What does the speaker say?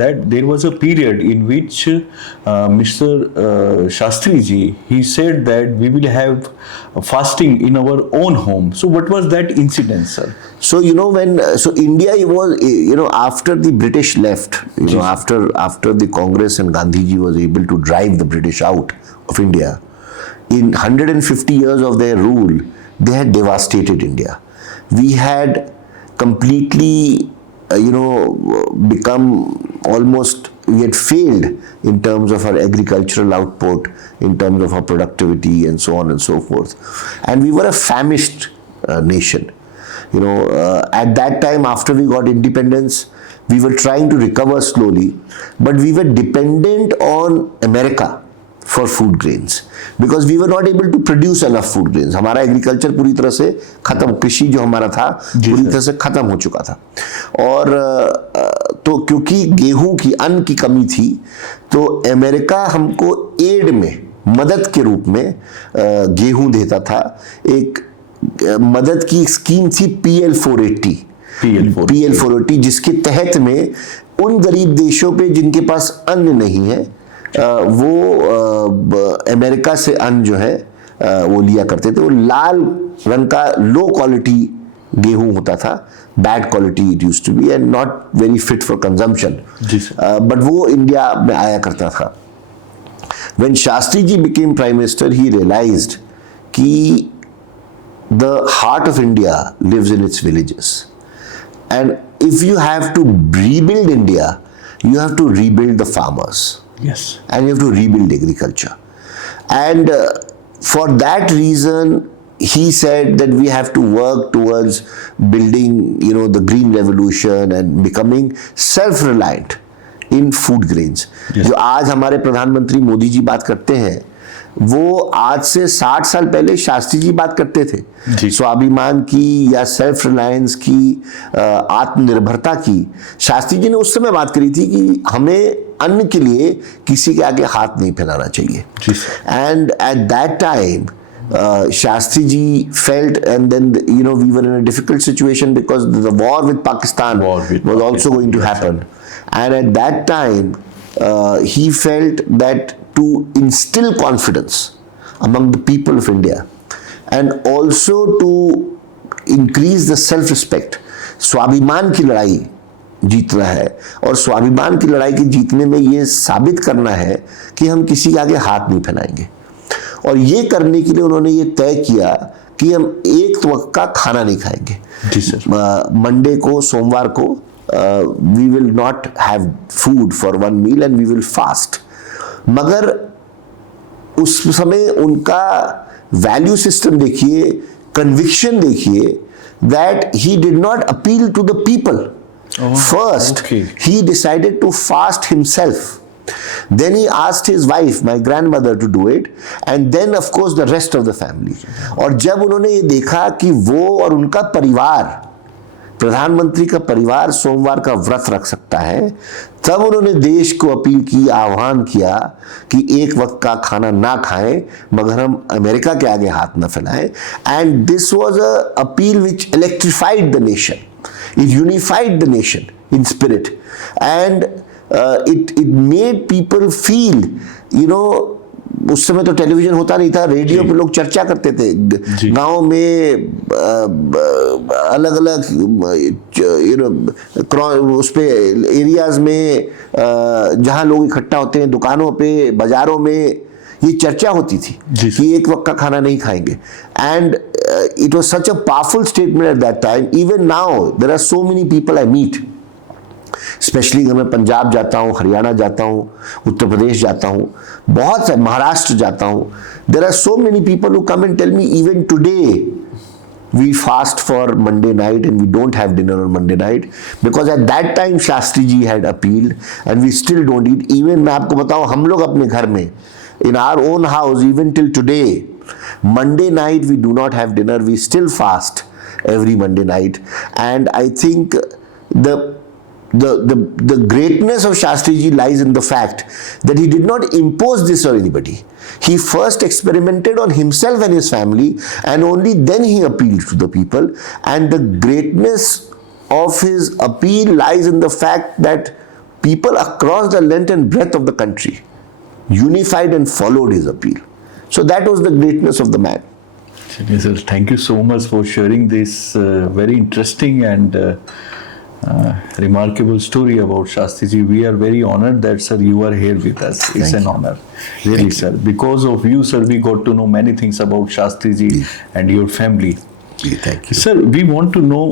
that there was a period in which Mr. Shastri ji, he said that we will have fasting in our own home. So what was that incident, sir? So so India was, after the British left, after the Congress and Gandhiji was able to drive the British out of India, in 150 years of their rule, they had devastated India. We had completely, become almost, we had failed in terms of our agricultural output, in terms of our productivity and so on and so forth. And we were a famished nation. At that time, after we got independence, we were trying to recover slowly, but we were dependent on America for food grains because we were not able to produce enough food grains. हमारा agriculture पूरी तरह से खत्म, कृषि जो हमारा था पूरी तरह से खत्म हो चुका था। और तो क्योंकि गेहूं की, अन्न की कमी थी, तो अमेरिका हमको एड में, मदद के रूप में गेहूं देता था। एक मदद की स्कीम थी PL 480, जिसके तहत में उन गरीब देशों पे जिनके पास अन्न नहीं है, वो अमेरिका से अन्न जो है वो लिया करते थे। वो लाल रंग का लो क्वालिटी गेहूं होता था, bad quality it used to be and not very fit for consumption, but वो इंडिया में आया करता था। When Shastri ji became Prime Minister, he realized कि the heart of India lives in its villages, and if you have to rebuild India, you have to rebuild the farmers. Yes. And you have to rebuild agriculture. And for that reason, he said that we have to work towards building, the green revolution and becoming self-reliant in food grains. Yes. जो आज हमारे प्रधानमंत्री मोदी जी बात करते हैं, वो आज से 60 साल पहले शास्त्री जी बात करते थे। स्वाभिमान की या सेल्फ रिलायंस की, आत्मनिर्भरता की, शास्त्री जी ने उस समय बात करी थी कि हमें अन्न के लिए किसी के आगे हाथ नहीं फैलाना चाहिए। And at that time Shastri ji felt, and then we were in a difficult situation because the war with Pakistan was also going to happen, and at that time he felt that to instill confidence among the people of India and also to increase the self-respect, स्वाभिमान की लड़ाई जीतना है, और स्वाभिमान की लड़ाई के जीतने में ये साबित करना है कि हम किसी के आगे हाथ नहीं फैलाएंगे। और ये करने के लिए उन्होंने ये तय किया कि हम एक वक्त का खाना नहीं खाएंगे। मंडे को, सोमवार को we will not have food for 1 meal and we will fast. मगर उस समय उनका वैल्यू सिस्टम देखिए, कन्विक्शन देखिए, that he did not appeal to the people. First, he decided to fast himself. Then he asked his wife, my grandmother, to do it, and then of course the rest of the family. और जब उन्होंने ये देखा कि वो और उनका परिवार, प्रधानमंत्री का परिवार सोमवार का व्रत रख सकता है, तब उन्होंने देश को अपील की, आह्वान किया कि एक वक्त का खाना ना खाएं, मगर हम अमेरिका के आगे हाथ ना फैलाएं। And this was a appeal which electrified the nation. It unified the nation in spirit, and it made people feel, उस समय तो टेलीविजन होता नहीं था, रेडियो पे लोग चर्चा करते थे, गांव में अलग अलग उस पे एरियाज में जहां लोग इकट्ठा होते हैं, दुकानों पे, बाजारों में ये चर्चा होती थी कि एक वक्त का खाना नहीं खाएंगे। And it was such a powerful statement at that time. Even now there are so many people I meet, especially जब मैं पंजाब जाता हूँ, हरियाणा जाता हूँ, उत्तर प्रदेश जाता हूँ, बहुत से महाराष्ट्र जाता हूँ, there are so many people who come and tell me even today we fast for Monday night and we don't have dinner on Monday night because at that time Shastri ji had appealed and we still don't eat. Even मैं आपको बताऊँ, हम लोग अपने घर में, in our own house, even till today, Monday night we do not have dinner. We still fast every Monday night, and I think the greatness of Shastri ji lies in the fact that he did not impose this on anybody. He first experimented on himself and his family, and only then he appealed to the people. And the greatness of his appeal lies in the fact that people across the length and breadth of the country unified and followed his appeal. So that was the greatness of the man. Yes, sir. Thank you so much for sharing this very interesting and remarkable story about Shastriji. We are very honored that, sir, you are here with us. It's an honor. Really, sir. Because of you, sir, we got to know many things about Shastriji and your family. Thank you. Sir, we want to know